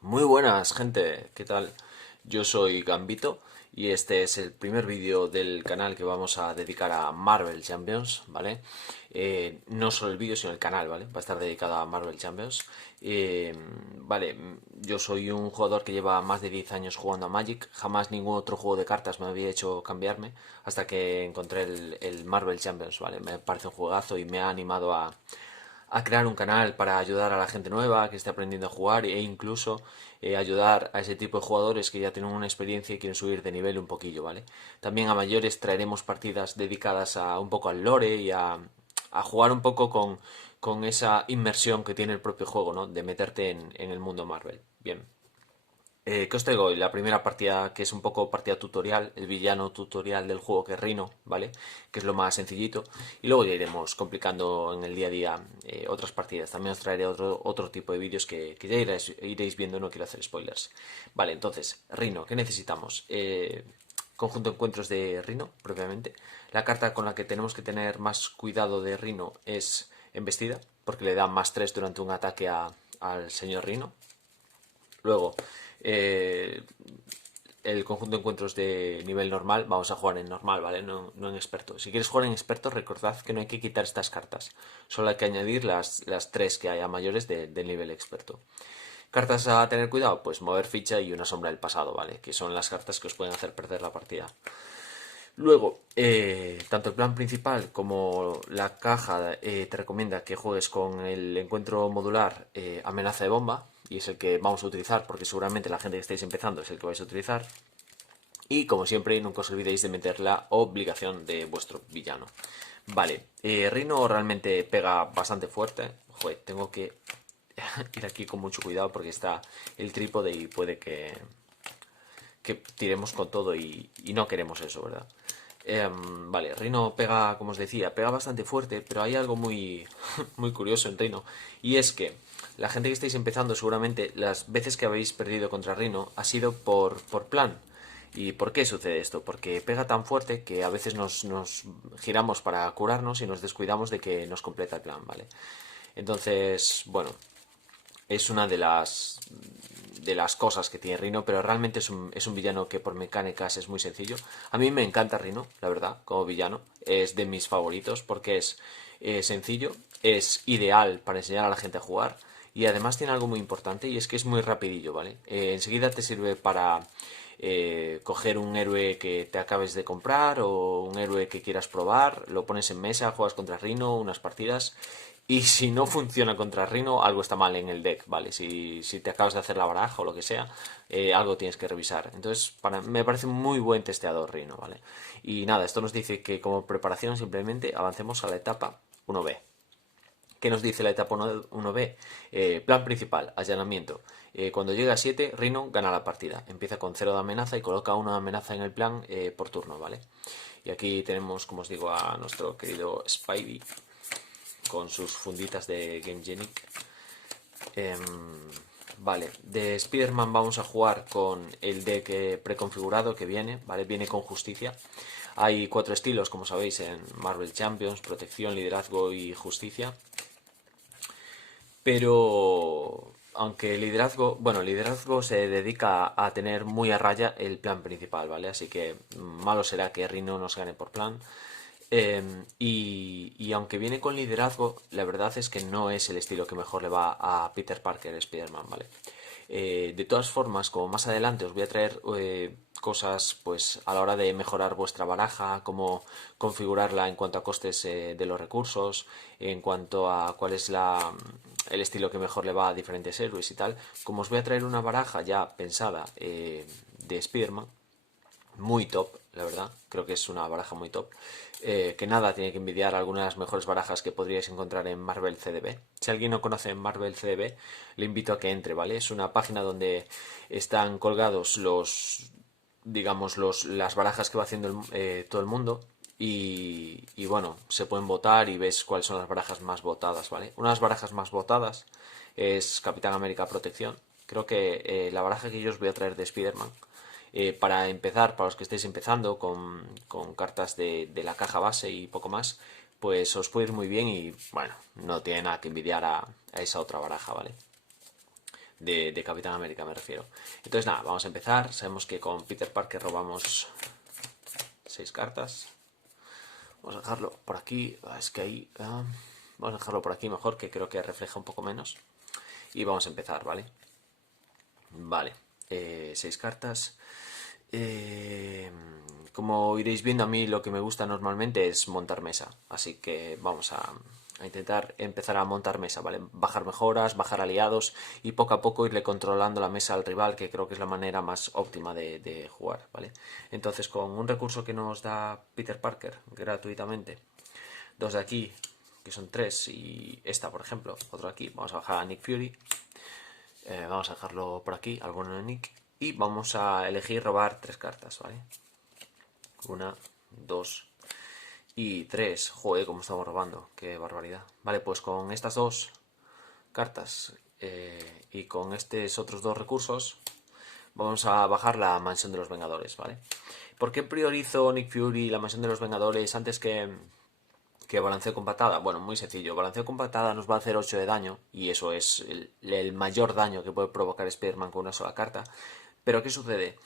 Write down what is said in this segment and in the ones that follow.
Muy buenas, gente. ¿Qué tal? Yo soy Gambito y este es el primer vídeo del canal que vamos a dedicar a Marvel Champions, ¿vale? No solo el vídeo, sino el canal, ¿vale? Va a estar dedicado a Marvel Champions. Vale, yo soy un jugador que lleva más de 10 años jugando a Magic. Jamás ningún otro juego de cartas me había hecho cambiarme hasta que encontré el Marvel Champions, ¿vale? Me parece un juegazo y me ha animado a crear un canal para ayudar a la gente nueva que esté aprendiendo a jugar e incluso ayudar a ese tipo de jugadores que ya tienen una experiencia y quieren subir de nivel un poquillo, ¿vale? También a mayores traeremos partidas dedicadas a un poco al lore y a jugar un poco con esa inmersión que tiene el propio juego, ¿no? De meterte en el mundo Marvel. Bien. ¿Qué os traigo hoy? La primera partida, que es un poco partida tutorial, el villano tutorial del juego, que es Rhino, ¿vale? Que es lo más sencillito. Y luego ya iremos complicando en el día a día otras partidas. También os traeré otro tipo de vídeos que ya iréis viendo, no quiero hacer spoilers. Vale, entonces, Rhino, ¿qué necesitamos? Conjunto de encuentros de Rhino, propiamente. La carta con la que tenemos que tener más cuidado de Rhino es Embestida, porque le da más 3 durante un ataque al señor Rhino. Luego, eh, el conjunto de encuentros de nivel normal, vamos a jugar en normal, ¿vale? No en experto. Si quieres jugar en experto, recordad que no hay que quitar estas cartas. Solo hay que añadir las tres que haya mayores del nivel experto. Cartas a tener cuidado, pues mover ficha y una sombra del pasado, ¿vale? Que son las cartas que os pueden hacer perder la partida. Luego, tanto el plan principal como la caja te recomienda que juegues con el encuentro modular amenaza de bomba, y es el que vamos a utilizar porque seguramente la gente que estáis empezando es el que vais a utilizar. Y como siempre, nunca os olvidéis de meter la obligación de vuestro villano. Vale, Rhino realmente pega bastante fuerte. Joder, tengo que ir aquí con mucho cuidado porque está el trípode y puede que tiremos con todo y no queremos eso, ¿verdad? Vale, Rhino pega, como os decía, pega bastante fuerte, pero hay algo muy, muy curioso en Rhino, y es que la gente que estáis empezando, seguramente las veces que habéis perdido contra Rhino ha sido por plan. ¿Y por qué sucede esto? Porque pega tan fuerte que a veces nos giramos para curarnos y nos descuidamos de que nos completa el plan, ¿vale? Entonces, bueno, es una de las cosas que tiene Rhino, pero realmente es un villano que por mecánicas es muy sencillo. A mí me encanta Rhino, la verdad, como villano. Es de mis favoritos porque es sencillo, es ideal para enseñar a la gente a jugar y además tiene algo muy importante, y es que es muy rapidillo, ¿vale? Enseguida te sirve para coger un héroe que te acabes de comprar o un héroe que quieras probar, lo pones en mesa, juegas contra Rhino unas partidas. Y si no funciona contra Rhino, algo está mal en el deck, ¿vale? Si te acabas de hacer la baraja o lo que sea, algo tienes que revisar. Entonces, me parece muy buen testeador Rhino, ¿vale? Y nada, esto nos dice que como preparación simplemente avancemos a la etapa 1B. ¿Qué nos dice la etapa 1B? Plan principal, allanamiento. Cuando llega a 7, Rhino gana la partida. Empieza con 0 de amenaza y coloca una amenaza en el plan por turno, ¿vale? Y aquí tenemos, como os digo, a nuestro querido Spidey con sus funditas de Game Genic. Vale, de Spider-Man vamos a jugar con el deck preconfigurado que viene, ¿vale? Viene con justicia. Hay 4 estilos, como sabéis, en Marvel Champions: protección, liderazgo y justicia. Pero aunque liderazgo se dedica a tener muy a raya el plan principal, ¿vale? Así que malo será que Rhino nos gane por plan. Y aunque viene con liderazgo, la verdad es que no es el estilo que mejor le va a Peter Parker Spider-Man, ¿vale? De todas formas, como más adelante os voy a traer cosas pues a la hora de mejorar vuestra baraja, cómo configurarla en cuanto a costes de los recursos, en cuanto a cuál es el estilo que mejor le va a diferentes héroes y tal. Como os voy a traer una baraja ya pensada de Spider-Man, muy top, la verdad. Creo que es una baraja muy top. Que nada tiene que envidiar algunas de las mejores barajas que podríais encontrar en Marvel CDB. Si alguien no conoce Marvel CDB, le invito a que entre, ¿vale? Es una página donde están colgados las barajas que va haciendo todo el mundo. Y bueno, se pueden votar y ves cuáles son las barajas más votadas, ¿vale? Una de las barajas más votadas es Capitán América Protección. Creo que la baraja que yo os voy a traer de Spider-Man, para empezar, para los que estéis empezando con cartas de la caja base y poco más, pues os puede ir muy bien y bueno, no tiene nada que envidiar a esa otra baraja, ¿vale? de Capitán América me refiero. Entonces nada, vamos a empezar. Sabemos que con Peter Parker robamos 6 cartas. Vamos a dejarlo por aquí. Es que ahí... vamos a dejarlo por aquí mejor, que creo que refleja un poco menos. Y vamos a empezar, ¿vale? Vale, 6 cartas. Como iréis viendo, a mí lo que me gusta normalmente es montar mesa. Así que vamos a intentar empezar a montar mesa, ¿vale? Bajar mejoras, bajar aliados y poco a poco irle controlando la mesa al rival, que creo que es la manera más óptima de jugar, ¿vale? Entonces, con un recurso que nos da Peter Parker gratuitamente, 2 de aquí, que son 3, y esta, por ejemplo, otro aquí, vamos a bajar a Nick Fury. Vamos a dejarlo por aquí, al bueno de Nick. Y vamos a elegir robar 3 cartas, ¿vale? 1, 2 y 3. Joder, como estamos robando, qué barbaridad. Vale, pues con estas 2 cartas y con estos otros 2 recursos vamos a bajar la Mansión de los Vengadores, ¿vale? ¿Por qué priorizo Nick Fury y la Mansión de los Vengadores antes que balanceo con patada? Bueno, muy sencillo. Balanceo con patada nos va a hacer 8 de daño y eso es el mayor daño que puede provocar Spider-Man con una sola carta. Pero ¿qué sucede?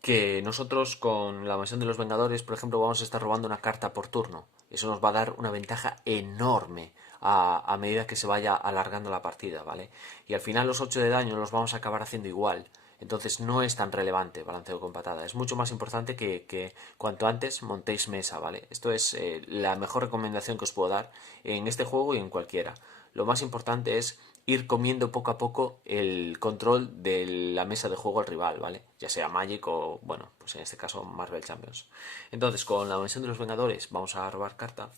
Que nosotros con la Mansión de los Vengadores, por ejemplo, vamos a estar robando una carta por turno. Eso nos va a dar una ventaja enorme a medida que se vaya alargando la partida, ¿vale? Y al final los 8 de daño los vamos a acabar haciendo igual. Entonces no es tan relevante balanceo con patada. Es mucho más importante que cuanto antes montéis mesa, ¿vale? Esto es la mejor recomendación que os puedo dar en este juego y en cualquiera. Lo más importante es ir comiendo poco a poco el control de la mesa de juego al rival, ¿vale? Ya sea Magic o, bueno, pues en este caso Marvel Champions. Entonces, con la Mansión de los Vengadores vamos a robar carta.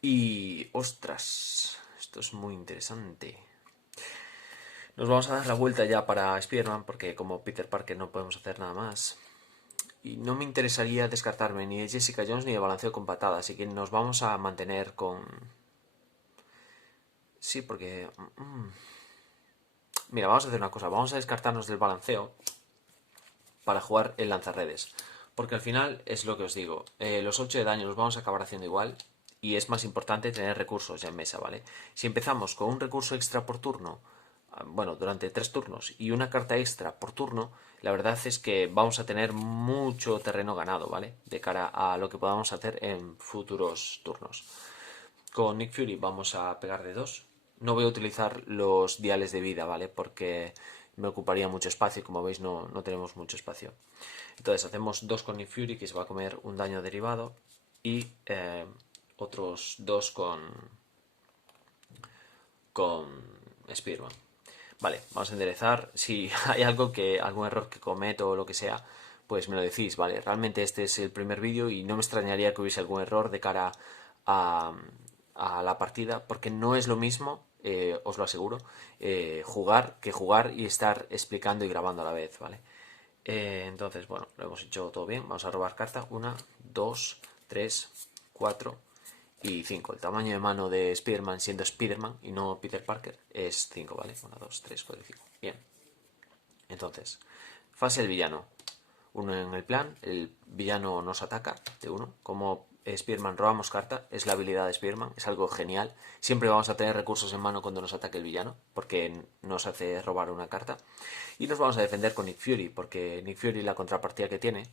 Y, ostras, esto es muy interesante. Nos vamos a dar la vuelta ya para Spider-Man, porque como Peter Parker no podemos hacer nada más. Y no me interesaría descartarme ni de Jessica Jones ni de balanceo con patada, así que nos vamos a mantener con... Sí, porque... Mira, vamos a hacer una cosa, vamos a descartarnos del balanceo para jugar el lanzarredes. Porque al final es lo que os digo, los 8 de daño los vamos a acabar haciendo igual y es más importante tener recursos ya en mesa, ¿vale? Si empezamos con un recurso extra por turno, bueno, durante 3 turnos y una carta extra por turno, la verdad es que vamos a tener mucho terreno ganado, ¿vale? De cara a lo que podamos hacer en futuros turnos. Con Nick Fury vamos a pegar de 2. No voy a utilizar los diales de vida, ¿vale? Porque me ocuparía mucho espacio y como veis no tenemos mucho espacio. Entonces hacemos 2 con Nick Fury, que se va a comer un daño derivado, y otros 2 con Spearman. Vale, vamos a enderezar. Si hay algún error que cometo o lo que sea, pues me lo decís, ¿vale? Realmente este es el primer vídeo y no me extrañaría que hubiese algún error de cara a la partida, porque no es lo mismo, os lo aseguro, jugar y estar explicando y grabando a la vez, ¿vale? Entonces, bueno, lo hemos hecho todo bien. Vamos a robar carta. 1, 2, 3, 4 y 5. El tamaño de mano de Spider-Man, siendo Spider-Man y no Peter Parker, es 5, ¿vale? 1, 2, 3, 4 y 5. Bien. Entonces, fase del villano. 1 en el plan, el villano nos ataca de 1. Como Spider-Man robamos carta, es la habilidad de Spider-Man, es algo genial. Siempre vamos a tener recursos en mano cuando nos ataque el villano, porque nos hace robar una carta. Y nos vamos a defender con Nick Fury, porque Nick Fury, la contrapartida que tiene,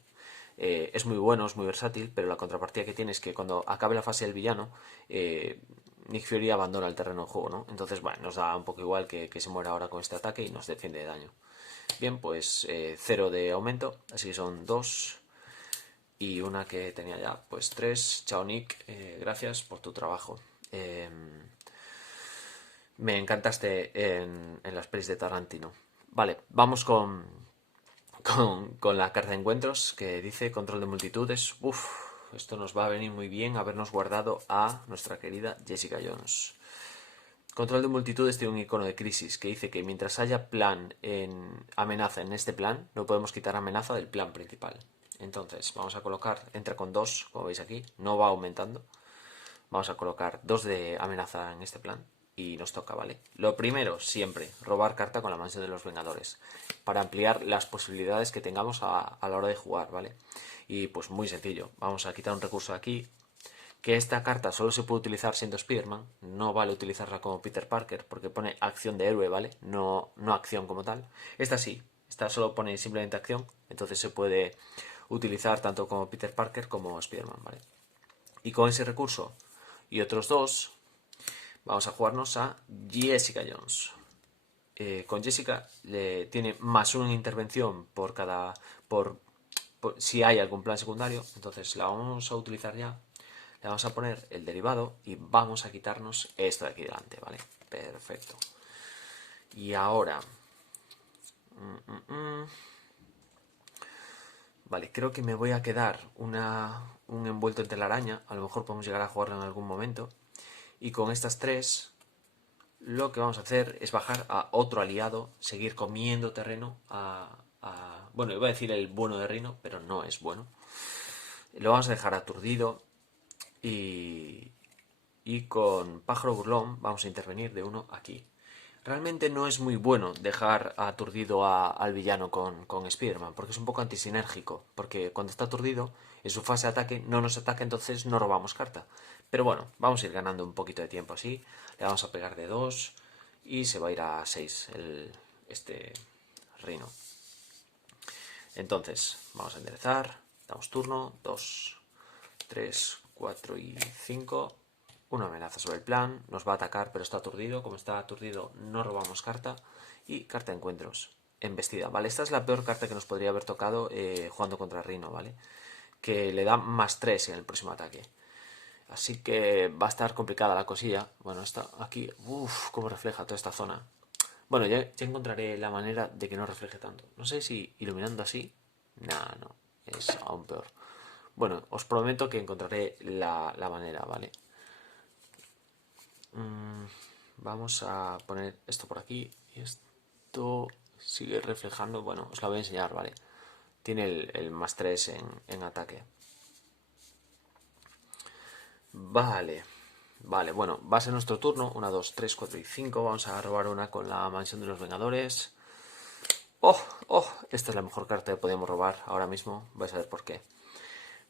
es muy bueno, es muy versátil, pero la contrapartida que tiene es que cuando acabe la fase del villano, Nick Fury abandona el terreno de juego, ¿no? Entonces, bueno, nos da un poco igual que se muera ahora con este ataque y nos defiende de daño. Bien, pues 0 de aumento, así que son 2 y una que tenía ya, pues 3. Chao Nick, gracias por tu trabajo. Me encantaste en las pelis de Tarantino. Vale, vamos con la carta de encuentros que dice control de multitudes. Uf, esto nos va a venir muy bien habernos guardado a nuestra querida Jessica Jones. Control de multitudes tiene un icono de crisis que dice que mientras haya amenaza en este plan, no podemos quitar amenaza del plan principal. Entonces, vamos a colocar, entra con 2, como veis aquí, no va aumentando. Vamos a colocar 2 de amenaza en este plan y nos toca, ¿vale? Lo primero, siempre, robar carta con la Mansión de los Vengadores para ampliar las posibilidades que tengamos a la hora de jugar, ¿vale? Y pues muy sencillo, vamos a quitar un recurso aquí que esta carta solo se puede utilizar siendo Spider-Man, no vale utilizarla como Peter Parker porque pone acción de héroe, ¿vale? No acción como tal. Esta sí, esta solo pone simplemente acción, entonces se puede utilizar tanto como Peter Parker como Spider-Man, ¿vale? Y con ese recurso y otros dos, vamos a jugarnos a Jessica Jones. Con Jessica tiene +1 en intervención por cada. Por si hay algún plan secundario. Entonces la vamos a utilizar ya. Le vamos a poner el derivado y vamos a quitarnos esto de aquí delante, ¿vale? Perfecto. Y ahora. Vale, creo que me voy a quedar un envuelto en telaraña. A lo mejor podemos llegar a jugarlo en algún momento. Y con estas tres, lo que vamos a hacer es bajar a otro aliado, seguir comiendo terreno bueno, iba a decir el bueno de Rino, pero no es bueno. Lo vamos a dejar aturdido y con pájaro burlón vamos a intervenir de uno aquí. Realmente no es muy bueno dejar aturdido al villano con Spider-Man, porque es un poco antisinérgico, porque cuando está aturdido, en su fase de ataque no nos ataca, entonces no robamos carta. Pero bueno, vamos a ir ganando un poquito de tiempo así, le vamos a pegar de 2 y se va a ir a 6 este Rino. Entonces, vamos a enderezar, damos turno, 2, 3, 4 y 5. Una amenaza sobre el plan, nos va a atacar pero está aturdido, como está aturdido no robamos carta. Y carta de encuentros, embestida, ¿vale? Esta es la peor carta que nos podría haber tocado jugando contra Rino, ¿vale? Que le da +3 en el próximo ataque. Así que va a estar complicada la cosilla. Bueno, está aquí, uff, cómo refleja toda esta zona. Bueno, ya encontraré la manera de que no refleje tanto. No sé si iluminando así. Nah, no, es aún peor. Bueno, os prometo que encontraré la manera, ¿vale? Vamos a poner esto por aquí. Y esto sigue reflejando. Bueno, os la voy a enseñar, ¿vale? Tiene el +3 en ataque. Vale. Vale, bueno, va a ser nuestro turno. 1, 2, 3, 4 y 5. Vamos a robar una con la mansión de los Vengadores. ¡Oh! ¡Oh! Esta es la mejor carta que podíamos robar ahora mismo. Vais a ver por qué.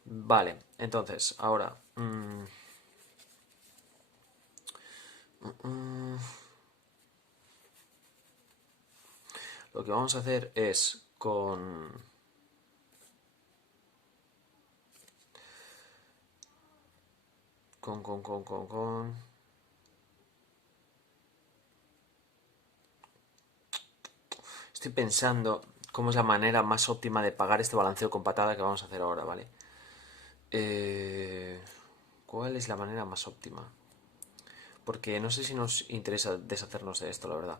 Vale, entonces, ahora... lo que vamos a hacer es con... Estoy pensando cómo es la manera más óptima de pagar este balanceo con patada que vamos a hacer ahora, ¿vale? ¿Cuál es la manera más óptima? Porque no sé si nos interesa deshacernos de esto, la verdad.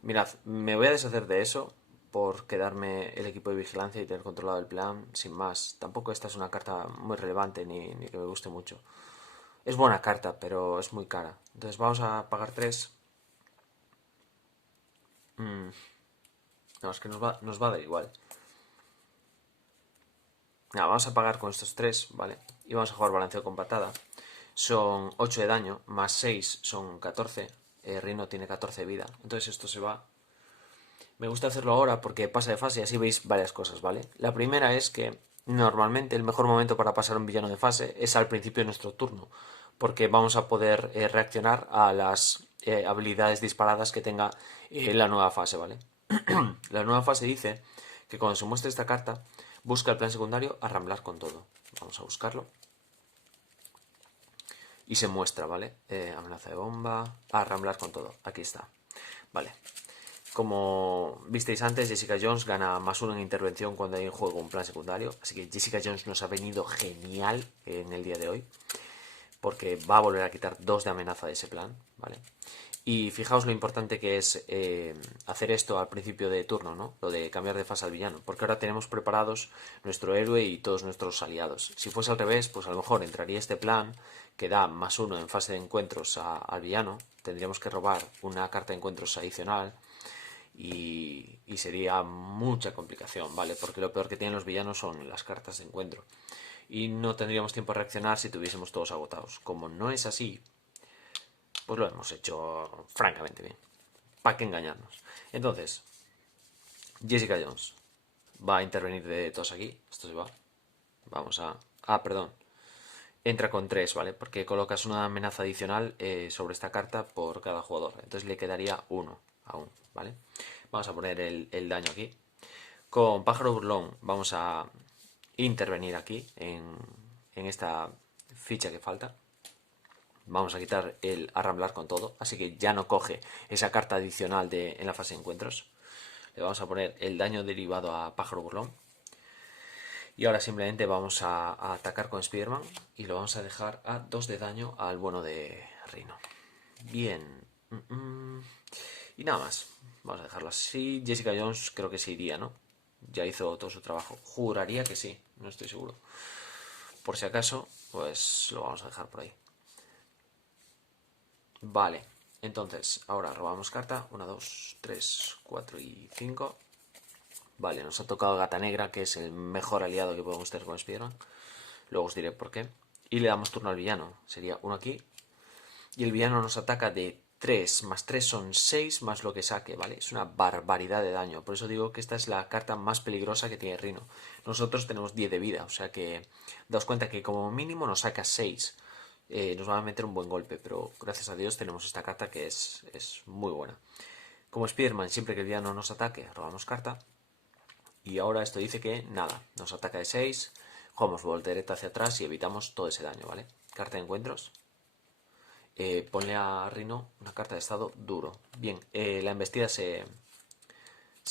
Mirad, me voy a deshacer de eso por quedarme el equipo de vigilancia y tener controlado el plan, sin más. Tampoco esta es una carta muy relevante ni que me guste mucho. Es buena carta, pero es muy cara. Entonces vamos a pagar 3. No, es que nos va a dar igual. Nada, vamos a pagar con estos 3, ¿vale? Y vamos a jugar balanceo con patada. Son 8 de daño, +6 son 14. Rino tiene 14 de vida. Entonces esto se va. Me gusta hacerlo ahora porque pasa de fase y así veis varias cosas, ¿vale? La primera es que normalmente el mejor momento para pasar un villano de fase es al principio de nuestro turno, porque vamos a poder reaccionar a las habilidades disparadas que tenga la nueva fase, ¿vale? La nueva fase dice que cuando se muestre esta carta, busca el plan secundario arramblar con todo. Vamos a buscarlo. Y se muestra, ¿vale? Amenaza de bomba, arramblar con todo. Aquí está. Vale. Como visteis antes, Jessica Jones gana +1 en intervención cuando hay en juego un plan secundario. Así que Jessica Jones nos ha venido genial en el día de hoy. Porque va a volver a quitar 2 de amenaza de ese plan, ¿vale? Y fijaos lo importante que es hacer esto al principio de turno, ¿no? Lo de cambiar de fase al villano. Porque ahora tenemos preparados nuestro héroe y todos nuestros aliados. Si fuese al revés, pues a lo mejor entraría este plan que da +1 en fase de encuentros al villano. Tendríamos que robar una carta de encuentros adicional. Y sería mucha complicación, ¿vale? Porque lo peor que tienen los villanos son las cartas de encuentro. Y no tendríamos tiempo a reaccionar si tuviésemos todos agotados. Como no es así, pues lo hemos hecho francamente bien. ¿Para qué engañarnos? Entonces, Jessica Jones va a intervenir de todos aquí. Esto se va. Vamos a... Ah, perdón. entra con 3, ¿vale? Porque colocas una amenaza adicional sobre esta carta por cada jugador. Entonces le quedaría 1 aún, ¿vale? Vamos a poner el daño aquí. Con pájaro burlón vamos a intervenir aquí en esta ficha que falta. Vamos a quitar el arramblar con todo, así que ya no coge esa carta adicional en la fase de encuentros. Le vamos a poner el daño derivado a pájaro burlón. Y ahora simplemente vamos a atacar con Spiderman y lo vamos a dejar a 2 de daño al bueno de Rhino. Bien. Y nada más. Vamos a dejarlo así. Jessica Jones creo que se iría, ¿no? Ya hizo todo su trabajo. Juraría que sí, no estoy seguro. Por si acaso, pues lo vamos a dejar por ahí. Vale, entonces ahora robamos carta. 1, 2, 3, 4 y 5. Vale, nos ha tocado Gata Negra, que es el mejor aliado que podemos tener con Spiderman. Luego os diré por qué. Y le damos turno al villano. Sería uno aquí. Y el villano nos ataca de 3 más 3 son 6 más lo que saque, ¿vale? Es una barbaridad de daño. Por eso digo que esta es la carta más peligrosa que tiene Rhino. Nosotros tenemos 10 de vida, o sea que daos cuenta que como mínimo nos saca 6. Nos va a meter un buen golpe, pero gracias a Dios tenemos esta carta que es muy buena. Como Spiderman, siempre que el villano nos ataque, robamos carta. Y ahora esto dice que nada, nos ataca de 6, jugamos voltereta hacia atrás y evitamos todo ese daño, ¿vale? Carta de encuentros. Ponle a Rhino una carta de estado duro. Bien, la embestida se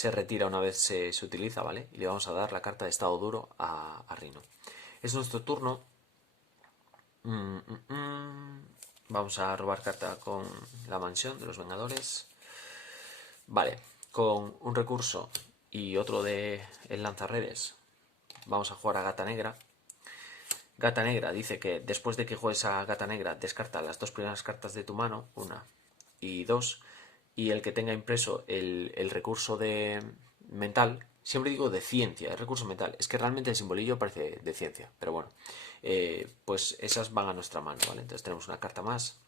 retira una vez se utiliza, ¿vale? Y le vamos a dar la carta de estado duro a Rhino. Es nuestro turno. Vamos a robar carta con la mansión de los Vengadores. Vale, con un recurso y otro de el lanzarredes vamos a jugar a Gata Negra. Gata Negra dice que después de que juegues a Gata Negra descarta las 2 primeras cartas de tu mano, 1 y 2, y el que tenga impreso el recurso de mental, siempre digo de ciencia, es recurso mental, es que realmente el simbolillo parece de ciencia, pero bueno, pues esas van a nuestra mano, ¿vale? Entonces tenemos una carta más.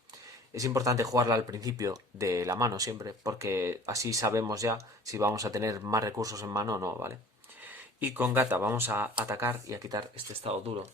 Es importante jugarla al principio de la mano siempre, porque así sabemos ya si vamos a tener más recursos en mano o no, ¿vale? Y con Gata vamos a atacar y a quitar este estado duro.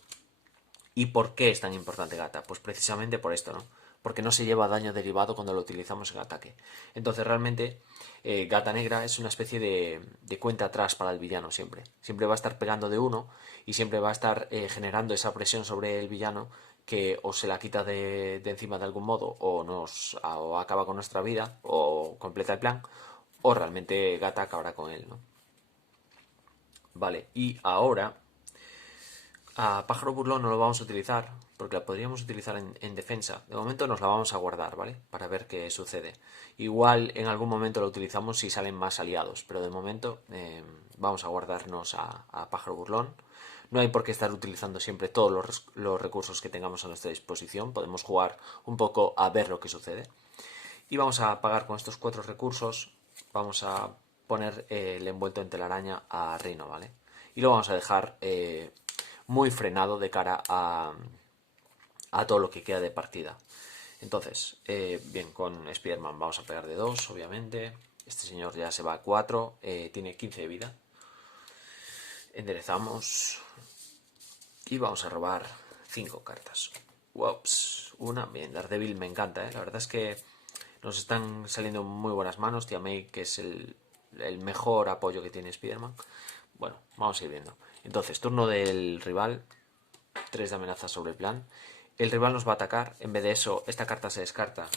¿Y por qué es tan importante Gata? Pues precisamente por esto, ¿no? Porque no se lleva daño derivado cuando lo utilizamos en ataque. Entonces realmente Gata Negra es una especie de cuenta atrás para el villano siempre. Siempre va a estar pegando de 1 y siempre va a estar generando esa presión sobre el villano que o se la quita de encima de algún modo o acaba con nuestra vida o completa el plan o realmente Gata acabará con él, ¿no? Vale, y ahora a pájaro burlón no lo vamos a utilizar porque la podríamos utilizar en defensa. De momento nos la vamos a guardar, ¿vale? Para ver qué sucede. Igual en algún momento la utilizamos si salen más aliados, pero de momento vamos a guardarnos a pájaro burlón. No hay por qué estar utilizando siempre todos los recursos que tengamos a nuestra disposición. Podemos jugar un poco a ver lo que sucede. Y vamos a pagar con estos 4 recursos. Vamos a poner el envuelto en telaraña a Rhino, ¿vale? Y lo vamos a dejar muy frenado de cara a todo lo que queda de partida. Entonces, bien, con Spiderman vamos a pegar de 2, obviamente. Este señor ya se va a 4, tiene 15 de vida. Enderezamos y vamos a robar 5 cartas. Ups, una, bien, Daredevil me encanta, ¿eh? La verdad es que nos están saliendo muy buenas manos. Tia May, que es el mejor apoyo que tiene Spiderman. Bueno, vamos a ir viendo. Entonces, turno del rival. 3 de amenaza sobre el plan. El rival nos va a atacar. En vez de eso, esta carta se descarta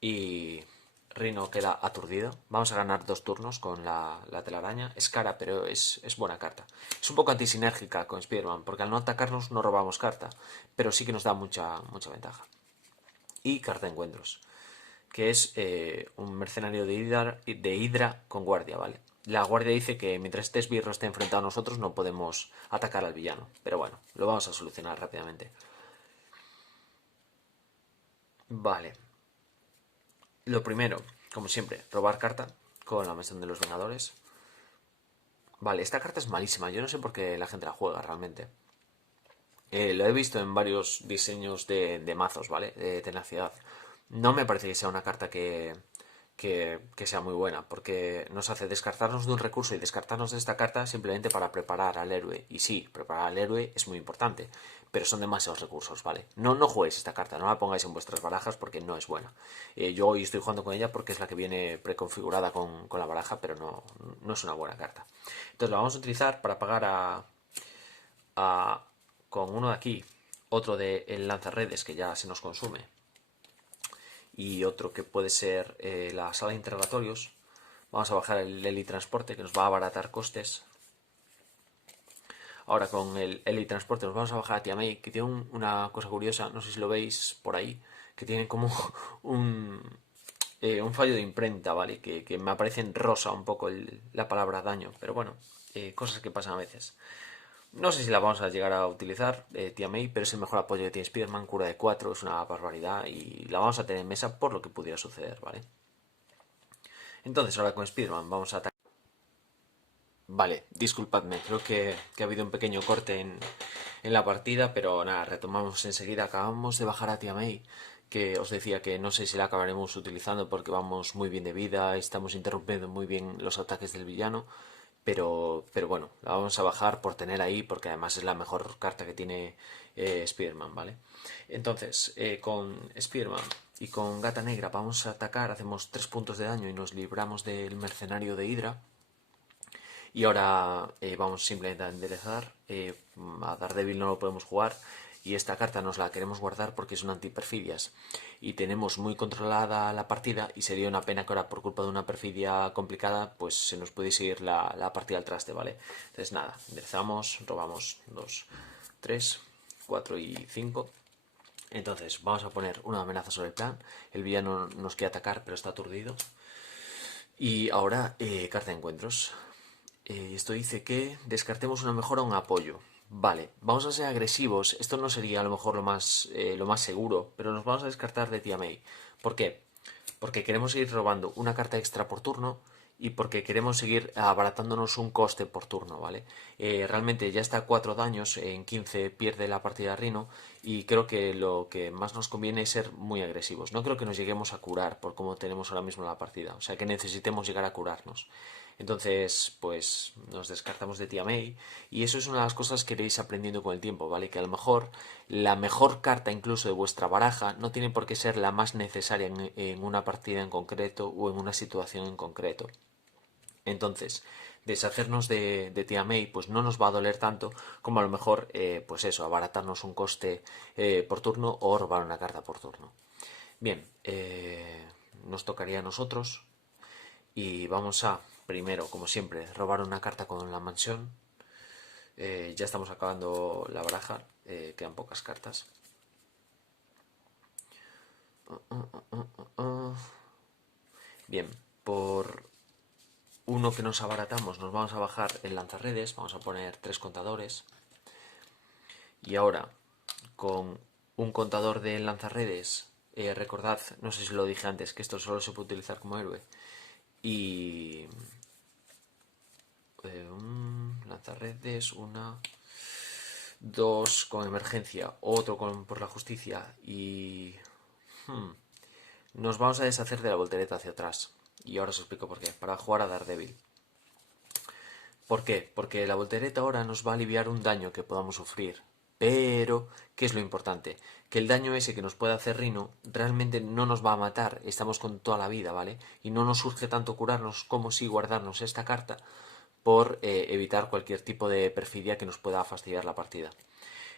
y Rhino queda aturdido. Vamos a ganar 2 turnos con la telaraña. Es cara, pero es buena carta. Es un poco antisinérgica con Spiderman, porque al no atacarnos no robamos carta, pero sí que nos da mucha ventaja. Y carta de encuentros, que es un mercenario de Hydra con guardia, ¿vale? La guardia dice que mientras este esbirro esté enfrentado a nosotros no podemos atacar al villano. Pero bueno, lo vamos a solucionar rápidamente. Vale. Lo primero, como siempre, robar carta con la misión de los Vengadores. Vale, esta carta es malísima. Yo no sé por qué la gente la juega realmente. Lo he visto en varios diseños de mazos, ¿vale? De tenacidad. No me parece que sea una carta que sea muy buena, porque nos hace descartarnos de un recurso y descartarnos de esta carta simplemente para preparar al héroe. Y sí, preparar al héroe es muy importante, pero son demasiados recursos, ¿vale? No juguéis esta carta, no la pongáis en vuestras barajas porque no es buena. Yo hoy estoy jugando con ella porque es la que viene preconfigurada con la baraja, pero no es una buena carta. Entonces la vamos a utilizar para pagar con uno de aquí, otro de el lanzarredes que ya se nos consume, y otro que puede ser la sala de interrogatorios. Vamos a bajar el helitransporte que nos va a abaratar costes. Ahora con el helitransporte nos vamos a bajar a Tia May, que tiene una cosa curiosa, no sé si lo veis por ahí, que tiene como un fallo de imprenta, ¿vale? Que me aparece en rosa un poco la palabra daño, pero bueno, cosas que pasan a veces. No sé si la vamos a llegar a utilizar, Tia May, pero es el mejor apoyo que tiene Spider-Man, cura de 4, es una barbaridad y la vamos a tener en mesa por lo que pudiera suceder, ¿vale? Entonces ahora con Spider-Man vamos a atacar. Vale, disculpadme, creo que ha habido un pequeño corte en la partida, pero nada, retomamos enseguida. Acabamos de bajar a Tia May, que os decía que no sé si la acabaremos utilizando porque vamos muy bien de vida, estamos interrumpiendo muy bien los ataques del villano, pero bueno, la vamos a bajar por tener ahí, porque además es la mejor carta que tiene Spider-Man, ¿vale? Entonces, con Spider-Man y con Gata Negra vamos a atacar, hacemos 3 puntos de daño y nos libramos del mercenario de Hydra. Y ahora vamos simplemente a enderezar. A Daredevil no lo podemos jugar. Y esta carta nos la queremos guardar porque es una antiperfidias. Y tenemos muy controlada la partida. Y sería una pena que ahora, por culpa de una perfidia complicada, pues se nos puede seguir la partida al traste, ¿vale? Entonces nada, enderezamos, robamos 2, 3, 4 y 5. Entonces vamos a poner una amenaza sobre el plan. El villano nos quiere atacar, pero está aturdido. Y ahora, carta de encuentros. Esto dice que descartemos una mejora o un apoyo. Vale, vamos a ser agresivos. Esto no sería a lo mejor lo más seguro, pero nos vamos a descartar de Tia May. ¿Por qué? Porque queremos seguir robando una carta extra por turno y porque queremos seguir abaratándonos un coste por turno, ¿vale? Realmente ya está a 4 daños, en 15 pierde la partida de Rhino y creo que lo que más nos conviene es ser muy agresivos. No creo que nos lleguemos a curar por cómo tenemos ahora mismo la partida, o sea que necesitemos llegar a curarnos. Entonces, pues nos descartamos de Tia May y eso es una de las cosas que iréis aprendiendo con el tiempo, ¿vale? Que a lo mejor la mejor carta incluso de vuestra baraja no tiene por qué ser la más necesaria en una partida en concreto o en una situación en concreto. Entonces, deshacernos de Tia May pues no nos va a doler tanto como a lo mejor, pues eso, abaratarnos un coste por turno o robar una carta por turno. Bien, nos tocaría a nosotros y vamos a, primero, como siempre, robar una carta con la mansión. Ya estamos acabando la baraja, quedan pocas cartas. Bien, por uno que nos abaratamos nos vamos a bajar el lanzarredes, vamos a poner 3 contadores. Y ahora, con un contador de lanzarredes, recordad, no sé si lo dije antes, que esto solo se puede utilizar como héroe. Y un lanzarredes, una, dos con emergencia, otro por la justicia y nos vamos a deshacer de la voltereta hacia atrás. Y ahora os explico por qué. Para jugar a Daredevil. ¿Por qué? Porque la voltereta ahora nos va a aliviar un daño que podamos sufrir. Pero, ¿qué es lo importante? Que el daño ese que nos puede hacer Rhino realmente no nos va a matar. Estamos con toda la vida, ¿vale? Y no nos surge tanto curarnos como si guardarnos esta carta por evitar cualquier tipo de perfidia que nos pueda fastidiar la partida.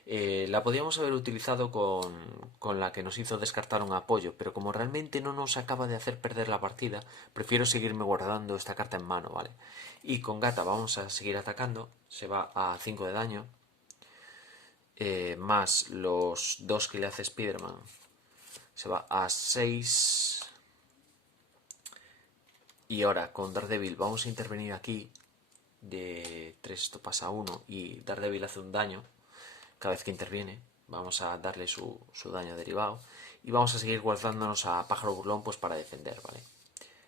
La podíamos haber utilizado con la que nos hizo descartar un apoyo, pero como realmente no nos acaba de hacer perder la partida, prefiero seguirme guardando esta carta en mano, ¿vale? Y con Gata vamos a seguir atacando, se va a 5 de daño, más los 2 que le hace Spider-Man, se va a 6. Y ahora con Daredevil vamos a intervenir aquí, de 3 esto pasa a 1 y Daredevil hace un daño cada vez que interviene. Vamos a darle su daño derivado y vamos a seguir guardándonos a Pájaro Burlón pues para defender, ¿vale?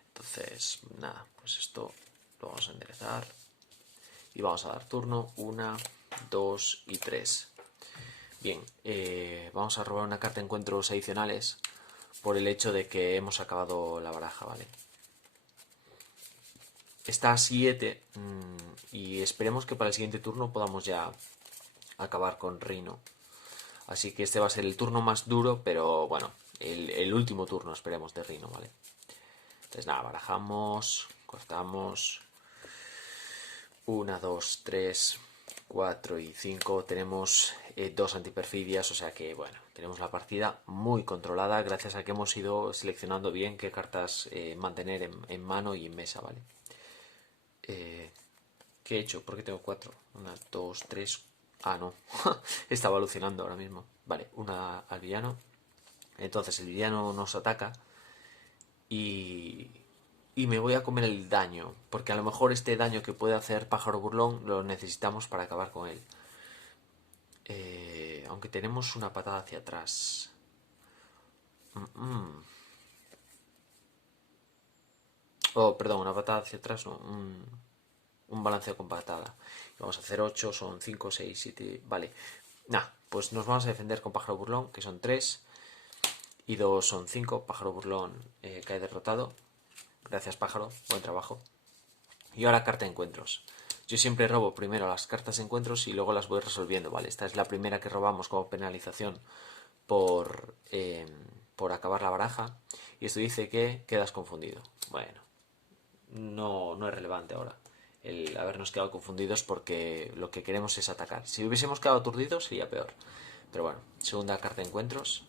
Entonces, nada, pues esto lo vamos a enderezar y vamos a dar turno 1, 2 y 3. Bien, vamos a robar una carta de encuentros adicionales por el hecho de que hemos acabado la baraja, ¿vale? Está a 7 y esperemos que para el siguiente turno podamos ya acabar con Rhino. Así que este va a ser el turno más duro, pero bueno, el último turno esperemos de Rino, ¿vale? Entonces nada, barajamos, cortamos. 1, 2, 3, 4 y 5. Tenemos 2 antiperfidias, o sea que bueno, tenemos la partida muy controlada gracias a que hemos ido seleccionando bien qué cartas mantener en mano y en mesa, ¿vale? ¿Qué he hecho? ¿Por qué tengo 4? 1, 2, 3. Ah, no. Estaba alucinando ahora mismo. Vale, una al villano. Entonces el villano nos ataca y me voy a comer el daño, porque a lo mejor este daño que puede hacer Pájaro Burlón lo necesitamos para acabar con él. Aunque tenemos una patada hacia atrás. Oh, perdón, una patada hacia atrás, no. Un balanceo con patada. Vamos a hacer 8, son 5, 6, 7. Vale. Nah, pues nos vamos a defender con Pájaro Burlón, que son 3. Y 2 son 5. Pájaro Burlón cae derrotado. Gracias, pájaro. Buen trabajo. Y ahora carta de encuentros. Yo siempre robo primero las cartas de encuentros y luego las voy resolviendo, ¿vale? Esta es la primera que robamos como penalización por acabar la baraja. Y esto dice que quedas confundido. Bueno, no es relevante ahora el habernos quedado confundidos porque lo que queremos es atacar. Si hubiésemos quedado aturdidos sería peor. Pero bueno, segunda carta de encuentros,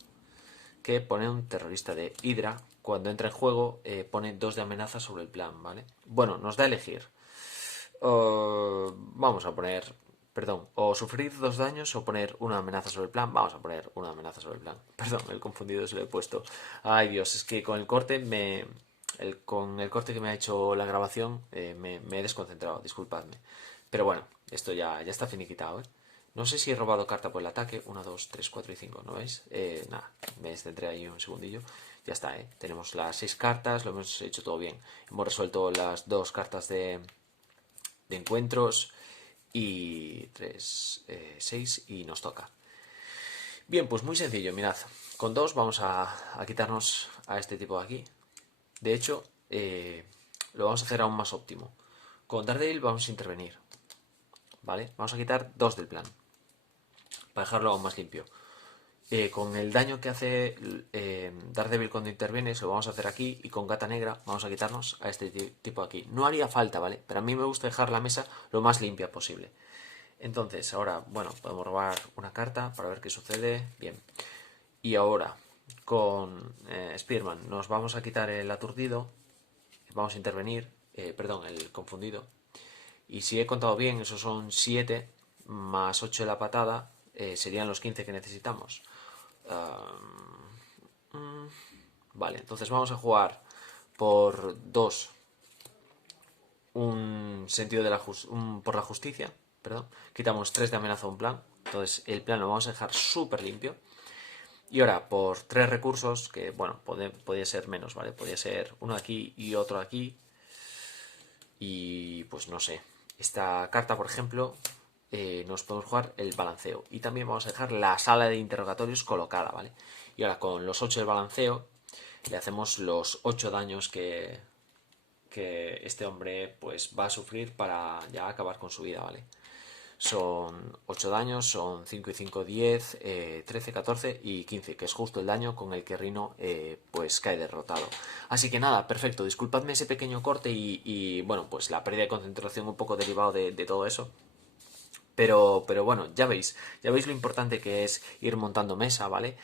que pone un terrorista de Hydra. Cuando entra en juego pone 2 de amenaza sobre el plan, ¿vale? Bueno, nos da a elegir. Vamos a poner, perdón, o sufrir 2 daños o poner una amenaza sobre el plan. Vamos a poner una amenaza sobre el plan. Perdón, el confundido se lo he puesto. Ay Dios, es que con el corte con el corte que me ha hecho la grabación me he desconcentrado, disculpadme. Pero bueno, esto ya está finiquitado, ¿eh? No sé si he robado carta por el ataque. 1, 2, 3, 4 y 5, ¿no veis? Nada, me descentré ahí un segundillo. Ya está, ¿eh? Tenemos las 6 cartas, lo hemos hecho todo bien. Hemos resuelto las 2 cartas de encuentros y 3, 6 y nos toca. Bien, pues muy sencillo, mirad. Con 2 vamos a quitarnos a este tipo de aquí. De hecho, lo vamos a hacer aún más óptimo. Con Daredevil vamos a intervenir, ¿vale? Vamos a quitar 2 del plan para dejarlo aún más limpio. Con el daño que hace Daredevil cuando interviene, se lo vamos a hacer aquí. Y con Gata Negra vamos a quitarnos a este tipo aquí. No haría falta, ¿vale? Pero a mí me gusta dejar la mesa lo más limpia posible. Entonces, ahora, bueno, podemos robar una carta para ver qué sucede. Bien. Y ahora, con Spearman, nos vamos a quitar el aturdido. Vamos a intervenir. Perdón, el confundido. Y si he contado bien, esos son 7 más 8 de la patada. Serían los 15 que necesitamos. Vale, entonces vamos a jugar por 2 un sentido de por la justicia, perdón. Quitamos 3 de amenaza a un plan. Entonces el plan lo vamos a dejar súper limpio. Y ahora por 3 recursos, que bueno, podría ser menos, ¿vale? Podría ser uno aquí y otro aquí. Y pues no sé. Esta carta, por ejemplo, nos podemos jugar el balanceo. Y también vamos a dejar la sala de interrogatorios colocada, ¿vale? Y ahora con los 8 del balanceo le hacemos los 8 daños que este hombre pues va a sufrir para ya acabar con su vida, ¿vale? Son 8 daños, son 5 y 5, 10, 13, 14 y 15, que es justo el daño con el que Rino pues cae derrotado. Así que nada, perfecto, disculpadme ese pequeño corte y bueno, pues la pérdida de concentración un poco derivado de todo eso. Pero bueno, ya veis lo importante que es ir montando mesa, ¿vale?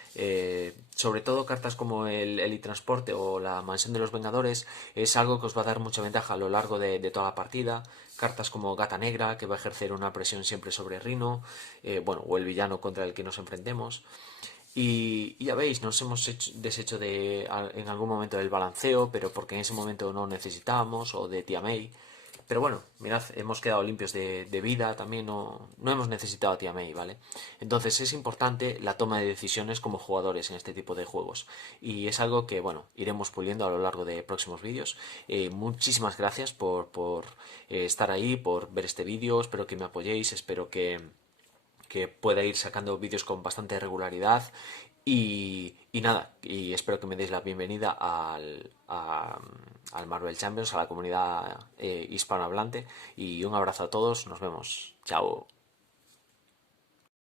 Sobre todo cartas como el transporte o la mansión de los Vengadores es algo que os va a dar mucha ventaja a lo largo de toda la partida. Cartas como Gata Negra, que va a ejercer una presión siempre sobre Rino, bueno, o el villano contra el que nos enfrentemos. Y ya veis, nos hemos deshecho en algún momento del balanceo, pero porque en ese momento no necesitábamos, o de Tia May. Pero bueno, mirad, hemos quedado limpios de vida, también no hemos necesitado a Tia May, ¿vale? Entonces es importante la toma de decisiones como jugadores en este tipo de juegos. Y es algo que, bueno, iremos puliendo a lo largo de próximos vídeos. Muchísimas gracias por estar ahí, por ver este vídeo, espero que me apoyéis, espero que pueda ir sacando vídeos con bastante regularidad y nada, y espero que me deis la bienvenida al Marvel Champions, a la comunidad hispanohablante y un abrazo a todos, nos vemos, chao.